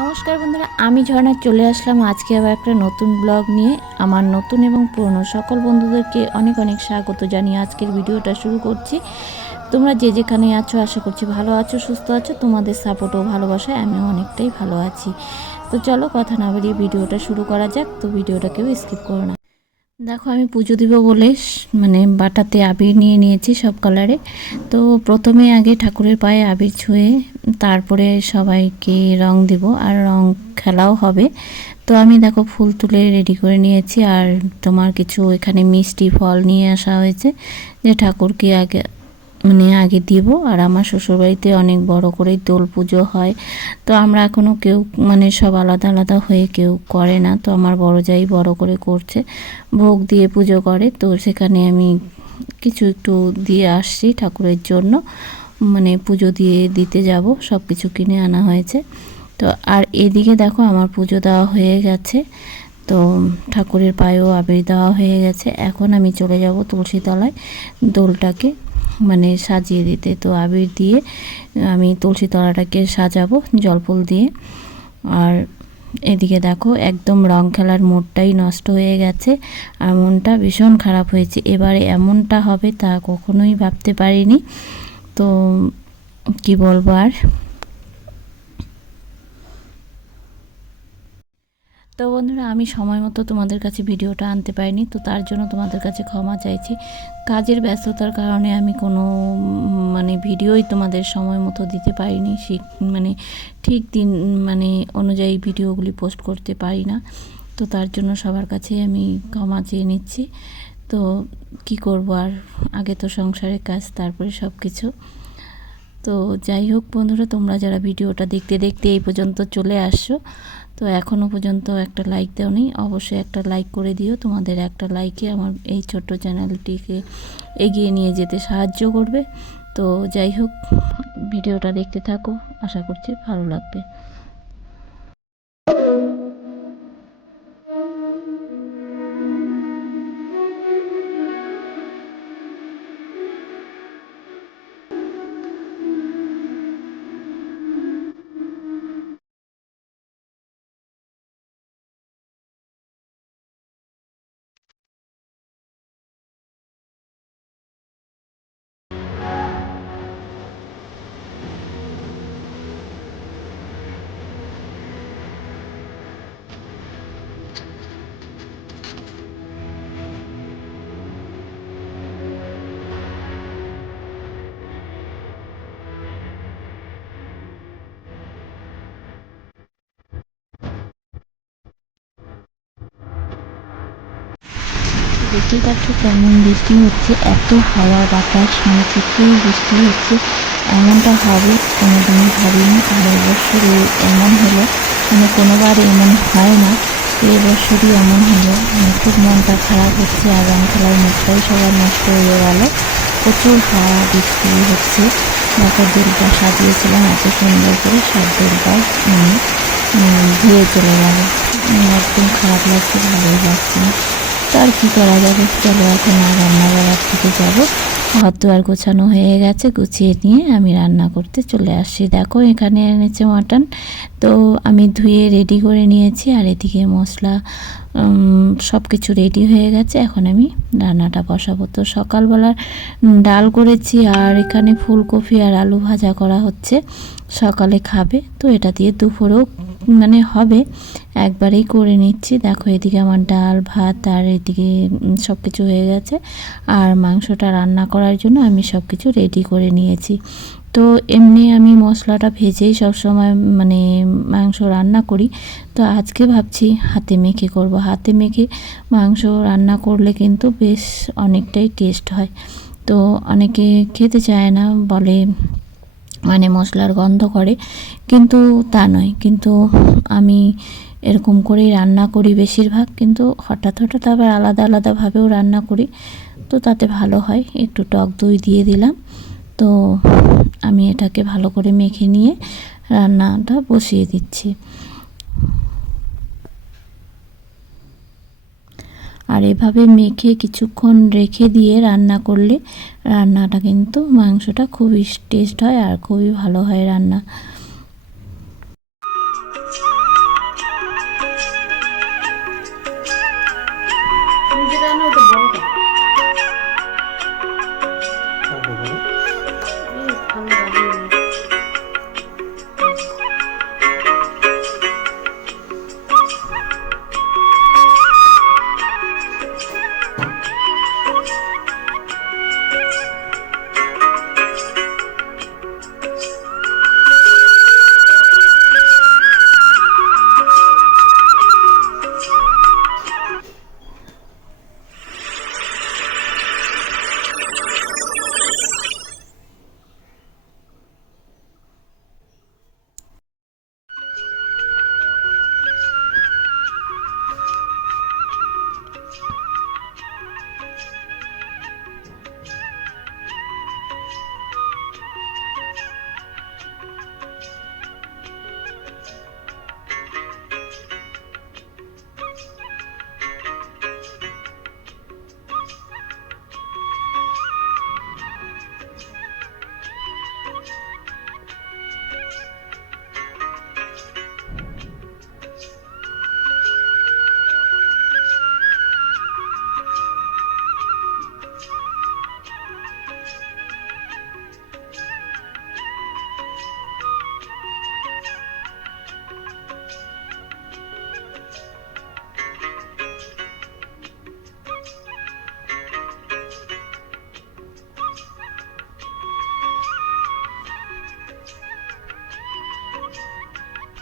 নমস্কার বন্ধুরা, আমি ঝর্ণা চলে আসলাম। আজকে আবার একটা নতুন ব্লগ নিয়ে। আমার নতুন এবং পুরনো সকল বন্ধুদেরকে অনেক অনেক স্বাগত জানিয়ে আজকের ভিডিওটা শুরু করছি। তোমরা যে যেখানে আছো, আশা করছি ভালো আছো, সুস্থ আছো। তোমাদের সাপোর্ট ও ভালোবাসায় আমি অনেকটাই ভালো আছি। তো চলো কথা না বেরিয়ে ভিডিওটা শুরু করা যাক। তো ভিডিওটা কেউ স্কিপ করো না। দেখো, আমি পুজো দিব বলে মানে বাটাতে আবির নিয়ে নিয়েছি সব কালারে তো প্রথমে আগে ঠাকুরের পায়ে আবির ছুঁয়ে তারপরে সবাইকে রং দিব আর রং খেলাও হবে। তো আমি দেখো ফুল তুলে রেডি করে নিয়েছি আর তোমার কিছু এখানে মিষ্টি ফল নিয়ে আসা হয়েছে যে ঠাকুরকে আগে মানে আগে দিব আর আমার শ্বশুরবাড়িতে অনেক বড় করেই দোল পুজো হয়। তো আমরা এখনও কেউ মানে সব আলাদা আলাদা হয়ে কেউ করে না। তো আমার বড় যাই বড় করে করছে, ভোগ দিয়ে পুজো করে। তো সেখানে আমি কিছু একটু দিয়ে আসছি ঠাকুরের জন্য। মানে পুজো দিয়ে দিতে যাব সব কিছু কিনে আনা হয়েছে। তো আর এদিকে দেখো আমার পুজো দেওয়া হয়ে গেছে। তো ঠাকুরের পায়েও আবির দেওয়া হয়ে গেছে। এখন আমি চলে যাব তুলসী তলায় দোলটাকে মানে সাজিয়ে দিতে। তো আবির দিয়ে আমি তুলসী তলাটাকে সাজাবো জলফুল দিয়ে। আর এদিকে দেখো একদম রং খেলার মোডটাই নষ্ট হয়ে গেছে। আর মনটা ভীষণ খারাপ হয়েছে। এবারে এমনটা হবে তা কখনোই ভাবতে পারিনি। তো কি বলব আর? তো বন্ধুরা, আমি সময় মতো তোমাদের কাছে ভিডিওটা আনতে পারিনি, তো তার জন্য তোমাদের কাছে ক্ষমা চাইছি। কাজের ব্যস্ততার কারণে আমি কোনো মানে ভিডিওই তোমাদের সময় মতো দিতে পারিনি। সে মানে ঠিক দিন মানে অনুযায়ী ভিডিওগুলি পোস্ট করতে পারি না। তো তার জন্য সবার কাছে আমি ক্ষমা চেয়ে নিচ্ছি। তো কি করব আর? আগে তো সংসারের কাজ, তারপরে সব কিছু তো যাই হোক বন্ধুরা, তোমরা যারা ভিডিওটা দেখতে দেখতে এই পর্যন্ত চলে আসছো, তো এখনও পর্যন্ত একটা লাইক দেওনি অবশ্যই একটা লাইক করে দিও। তোমাদের একটা লাইকে আমার এই ছোট্ট চ্যানেলটিকে এগিয়ে নিয়ে যেতে সাহায্য করবে। তো যাই হোক, ভিডিওটা দেখতে থাকো। আশা করছি ভালো লাগবে। দেখতেই পাচ্ছ কেমন বৃষ্টি হচ্ছে? এত হাওয়া বাতাস মানে সত্যিই বৃষ্টি হচ্ছে এমনটা হবে, কোনোদিনই ভাবিনি। আর এবছর এমন হলো মানে কোনোবার এমন হয় না, তো এবছরই এমন হলো। মানে খুব মনটা খারাপ হচ্ছে আর রং খেলার মুখটাই সবার নষ্ট হয়ে গেল। প্রচুর হাওয়া বৃষ্টি হচ্ছে। দেখো দুলটা সাজিয়েছিলাম, এত সুন্দর করে সব দুলটাও মানে ধুয়ে চলে গেল। মানে একদম খারাপ লাগছে, ভালোই লাগছে। না তো আর কী করা যাবে? চলো এখন আর রান্নাঘরের থেকে যাব। ঘর দুয়ার গোছানো হয়ে গেছে, গুছিয়ে নিয়ে আমি রান্না করতে চলে আসছি দেখো, এখানে এনেছে মাটন। তো আমি ধুয়ে রেডি করে নিয়েছি আর এদিকে মশলা সব কিছু রেডি হয়ে গেছে। এখন আমি রান্নাটা বসাবো। তো সকালবেলার ডাল করেছি আর এখানে ফুলকপি আর আলু ভাজা করা হচ্ছে। সকালে খাবে। তো এটা দিয়ে দুপুরেও মানে হবে। একবারেই করে নিচ্ছি। দেখো, এদিকে আমার ডাল, ভাত, আর এদিকে সব কিছু হয়ে গেছে। আর মাংসটা রান্না করার জন্য আমি সব কিছু রেডি করে নিয়েছি। তো এমনি আমি মশলাটা ভেজেই সবসময় মানে মাংস রান্না করি। তো আজকে ভাবছি হাতে মেখে করব। হাতে মেখে মাংস রান্না করলে কিন্তু বেশ অনেকটাই টেস্ট হয়। তো অনেকে খেতে চায় না, বলে মানে মশলার গন্ধ করে, কিন্তু তা নয়। কিন্তু আমি এরকম করেই রান্না করি বেশিরভাগ, কিন্তু হঠাৎ হঠাৎ আবার আলাদা আলাদাভাবেও রান্না করি, তো তাতে ভালো হয়। একটু টক দই দিয়ে দিলাম, তো আমি এটাকে ভালো করে মেখে নিয়ে রান্নাটা বসিয়ে দিচ্ছি। আর এভাবে মেখে কিছুক্ষণ রেখে দিয়ে রান্না করলে রান্নাটা কিন্তু মাংসটা খুবই টেস্ট হয় আর খুবই ভালো হয় রান্না।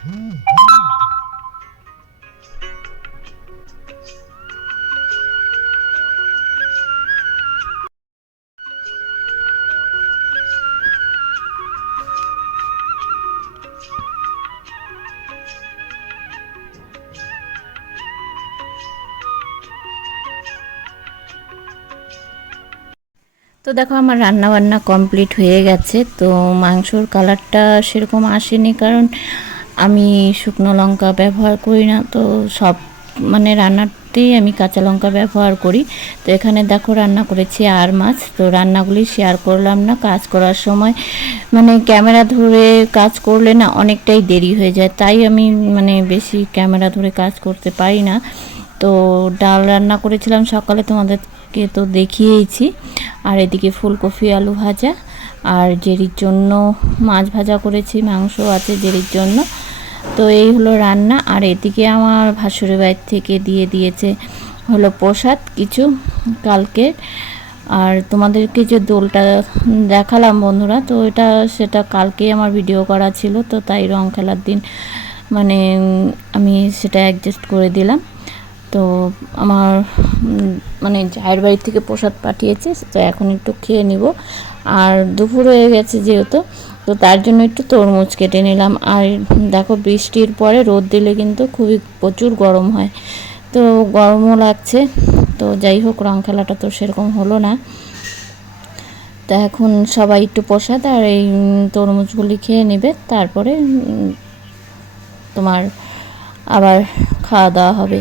তো দেখো আমার রান্না বান্না কমপ্লিট হয়ে গেছে। তো মাংসর কালারটা সেরকম আসেনি কারণ আমি শুকনো লঙ্কা ব্যবহার করি না, তো সব মানে রান্নাতেই আমি কাঁচা লঙ্কা ব্যবহার করি। তো এখানে দেখো রান্না করেছি আর মাছ, তো রান্নাগুলি শেয়ার করলাম না, কাজ করার সময় মানে ক্যামেরা ধরে কাজ করলে না অনেকটাই দেরি হয়ে যায়, তাই আমি মানে বেশি ক্যামেরা ধরে কাজ করতে পারি না। তো ডাল রান্না করেছিলাম সকালে, তোমাদেরকে তো দেখিয়েইছি। আর এদিকে ফুলকপি, আলু ভাজা, আর জেরির জন্য মাছ ভাজা করেছি, মাংস আছে জেরির জন্য। তো এই হলো রান্না। আর এদিকে আমার ভাসুরের বাড়ির থেকে দিয়ে দিয়েছে হলো প্রসাদ কিছু কালকে। আর তোমাদেরকে যে দোলটা দেখালাম বন্ধুরা, তো এটা সেটা কালকেই আমার ভিডিও করা ছিল, তো তাই রং খেলার দিন মানে আমি সেটা অ্যাডজাস্ট করে দিলাম। তো আমার মানে জায়ের বাড়ি থেকে প্রসাদ পাঠিয়েছে, তো এখন একটু খেয়ে নিব। আর দুপুর হয়ে গেছে যেহেতু তো তার জন্য একটু তরমুজ কেটে নিলাম। আর দেখো বৃষ্টির পরে রোদ দিলে কিন্তু খুবই প্রচুর গরম হয়। তো গরমও লাগছে। তো যাই হোক, রং খেলাটা তো সেরকম হলো না। তা এখন সবাই একটু প্রসাদ আর এই তরমুজগুলি খেয়ে নেবে। তারপরে তোমার আবার খাওয়া দাওয়া হবে।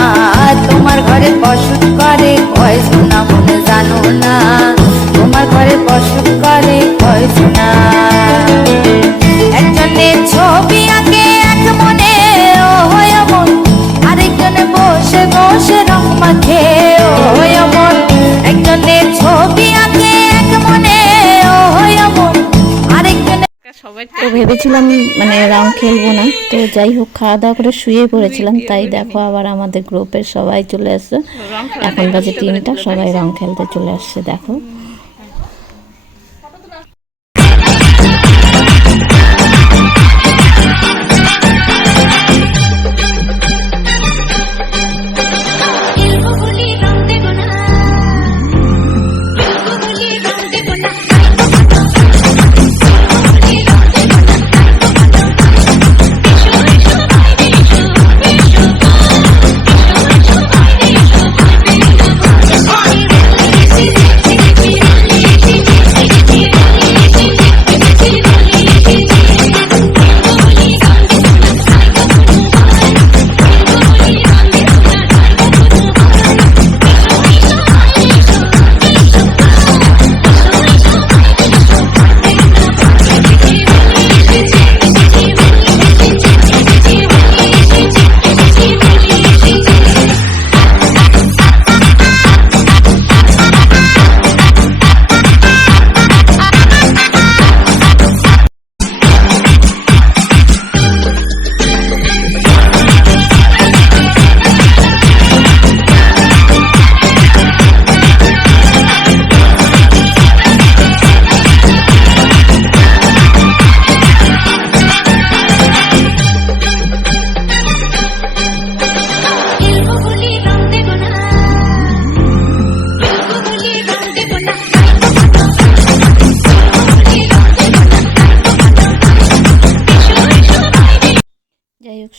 তো ভেবেছিলাম মানে রং খেলব না। তো যাই হোক খাওয়া দাওয়া করে শুয়ে পড়েছিলাম তাই দেখো আবার আমাদের গ্রুপের সবাই চলে আসছে। এখন বাজে তিনটা সবাই রং খেলতে চলে আসছে দেখো।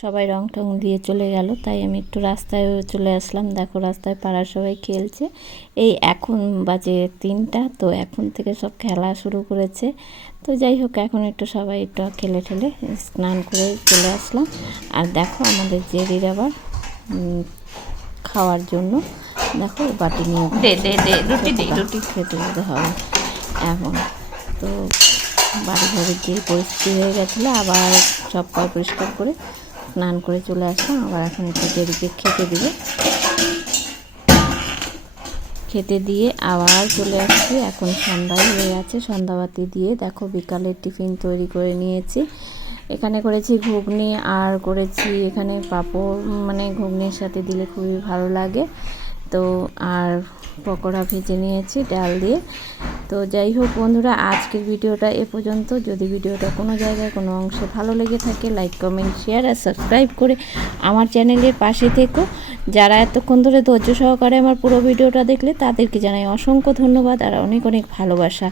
সবাই রং টং দিয়ে চলে গেল তাই আমি একটু রাস্তায় চলে আসলাম। দেখো রাস্তায় পাড়ার সবাই খেলছে। এই এখন বাজে তিনটা তো এখন থেকে সব খেলা শুরু করেছে। তো যাই হোক এখন একটু সবাই একটু খেলে ঠেলে স্নান করে চলে আসলাম। আর দেখো আমাদের জেরির আবার খাওয়ার জন্য। দেখো বাটি নিয়ে দে দে দে রুটি দে রুটি। খেতে যেতে হবে এখন তো বাড়ি ঘরের যে পরিস্থিতি হয়ে গেছিল আবার সব পরিষ্কার করে স্নান করে চলে আসলাম, আবার এখন একটু দেরিকে খেতে দিবে। খেতে দিয়ে আবার চলে আসছি, এখন সন্ধ্যায় হয়ে আছে, সন্ধ্যাবাতি দিয়ে দেখো বিকালের টিফিন তৈরি করে নিয়েছি। এখানে করেছি ঘুগনি আর করেছি এখানে পাঁপড় মানে ঘুগনির সাথে দিলে খুবই ভালো লাগে। তো আর পকোড়া ভেজে নিয়েছি, ডাল দিয়ে। তো যাই হোক বন্ধুরা, আজকের ভিডিওটা এ পর্যন্ত। যদি ভিডিওটা কোনো জায়গায় কোনো অংশে ভালো লেগে থাকে লাইক কমেন্ট শেয়ার আর সাবস্ক্রাইব করে আমার চ্যানেলের পাশে থেকো। যারা এতক্ষণ ধরে ধৈর্য সহকারে আমার পুরো ভিডিওটা দেখলে, তাদেরকে জানাই অসংখ্য ধন্যবাদ আর অনেক অনেক ভালোবাসা।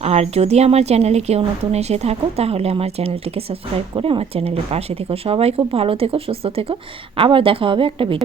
আর যদি আমার চ্যানেলে কেউ নতুন এসে থাকো, তাহলে আমার চ্যানেলটিকে সাবস্ক্রাইব করে আমার চ্যানেলের পাশে থেকো। সবাই খুব ভালো থেকো, সুস্থ থেকো। আবার দেখা হবে একটা ভিডিও